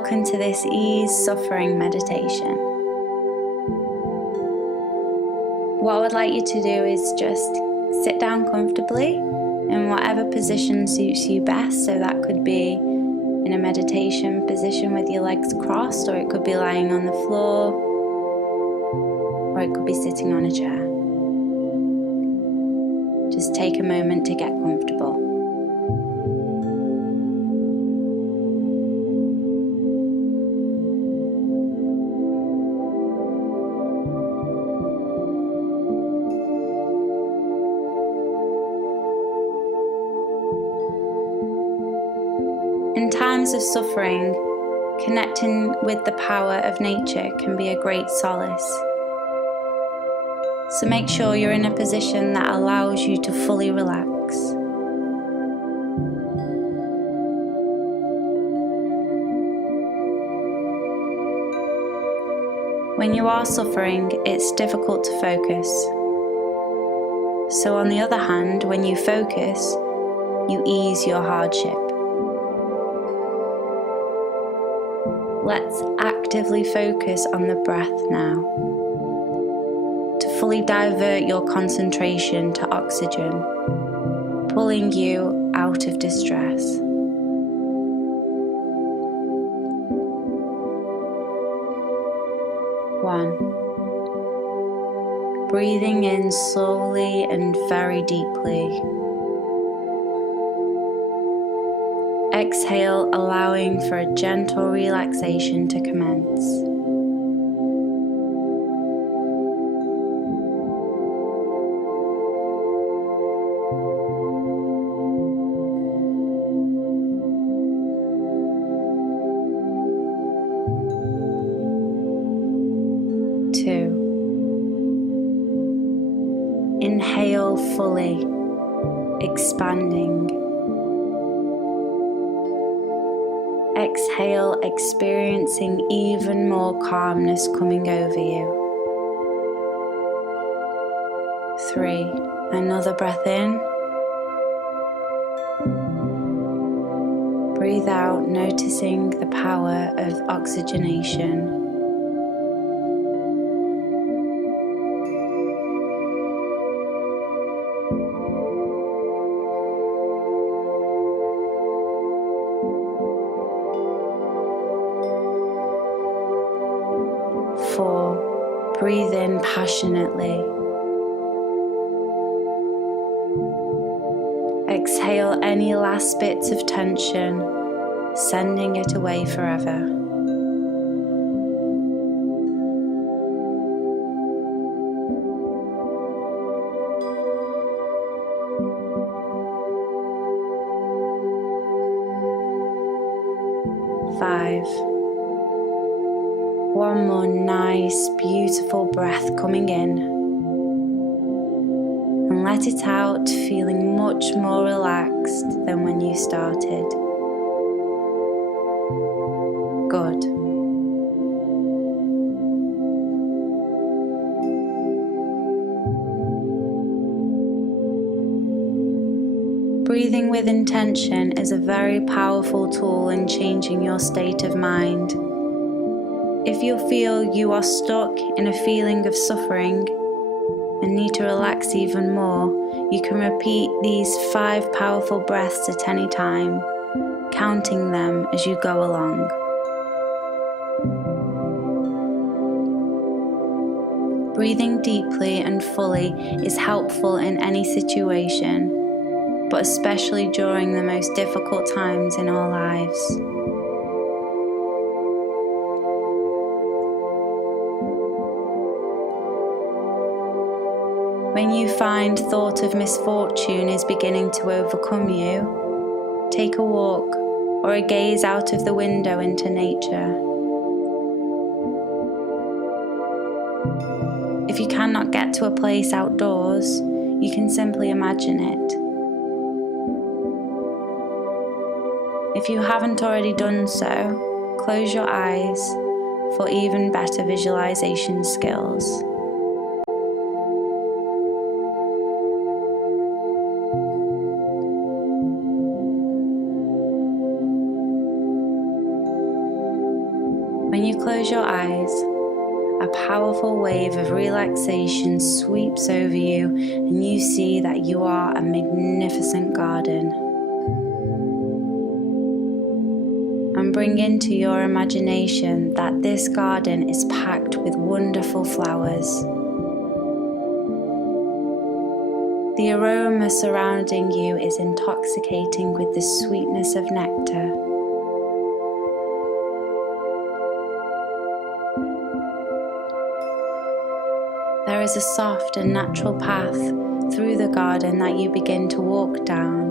Welcome to this ease suffering meditation. What I would like you to do is just sit down comfortably in whatever position suits you best. So that could be in a meditation position with your legs crossed, or it could be lying on the floor, or it could be sitting on a chair. Just take a moment to get comfortable. In times of suffering, connecting with the power of nature can be a great solace. So make sure you're in a position that allows you to fully relax. When you are suffering, it's difficult to focus. So on the other hand, when you focus, you ease your hardship. Let's actively focus on the breath now, to fully divert your concentration to oxygen, pulling you out of distress. One. Breathing in slowly and very deeply. Exhale, allowing for a gentle relaxation to commence. Two. Inhale fully, expanding. Exhale, experiencing even more calmness coming over you. 3. Another breath in. Breathe out, noticing the power of oxygenation. 4. Breathe in passionately. Exhale any last bits of tension, sending it away forever. Five. One more nice, beautiful breath coming in, and let it out, feeling much more relaxed than when you started. Good. Breathing with intention is a very powerful tool in changing your state of mind. If you feel you are stuck in a feeling of suffering and need to relax even more, you can repeat these 5 powerful breaths at any time, counting them as you go along. Breathing deeply and fully is helpful in any situation, but especially during the most difficult times in our lives. When you find thought of misfortune is beginning to overcome you, take a walk or a gaze out of the window into nature. If you cannot get to a place outdoors, you can simply imagine it. If you haven't already done so, close your eyes for even better visualization skills. eyes, a powerful wave of relaxation sweeps over you, and you see that you are a magnificent garden. And bring into your imagination that this garden is packed with wonderful flowers. The aroma surrounding you is intoxicating with the sweetness of nectar. There is a soft and natural path through the garden that you begin to walk down.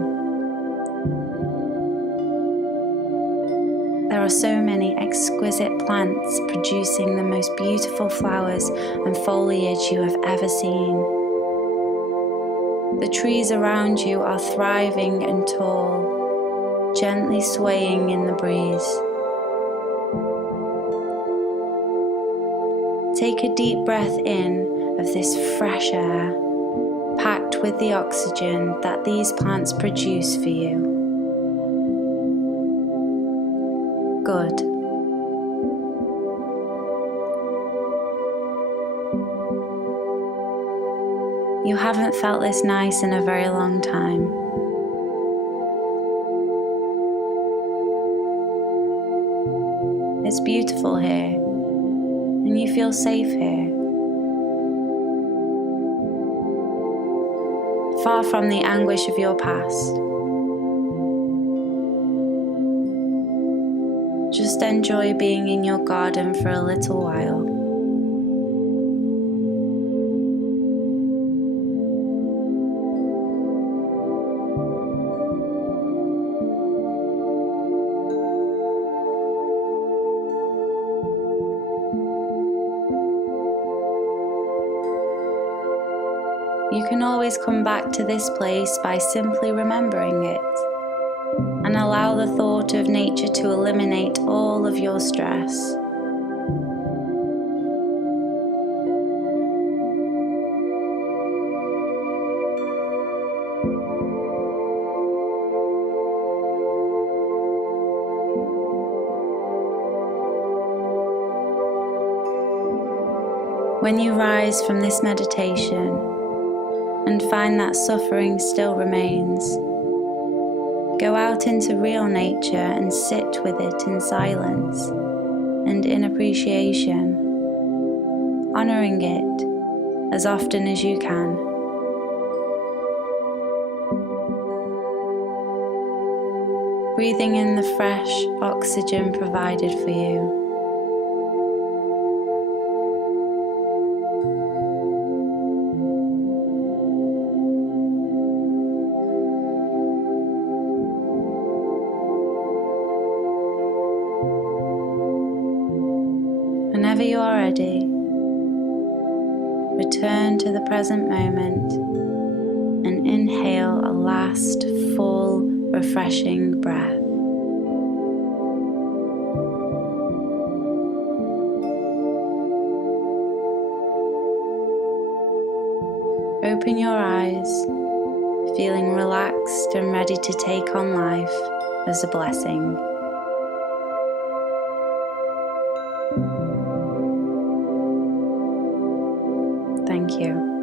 There are so many exquisite plants producing the most beautiful flowers and foliage you have ever seen. The trees around you are thriving and tall, gently swaying in the breeze. Take a deep breath in of this fresh air, packed with the oxygen that these plants produce for you. Good. You haven't felt this nice in a very long time. It's beautiful here, and you feel safe here. Far from the anguish of your past. Just enjoy being in your garden for a little while. You can always come back to this place by simply remembering it, and allow the thought of nature to eliminate all of your stress. When you rise from this meditation and find that suffering still remains, go out into real nature and sit with it in silence and in appreciation, honoring it as often as you can. Breathing in the fresh oxygen provided for you. Whenever you are ready, return to the present moment and inhale a last full, refreshing breath. Open your eyes, feeling relaxed and ready to take on life as a blessing. Thank you.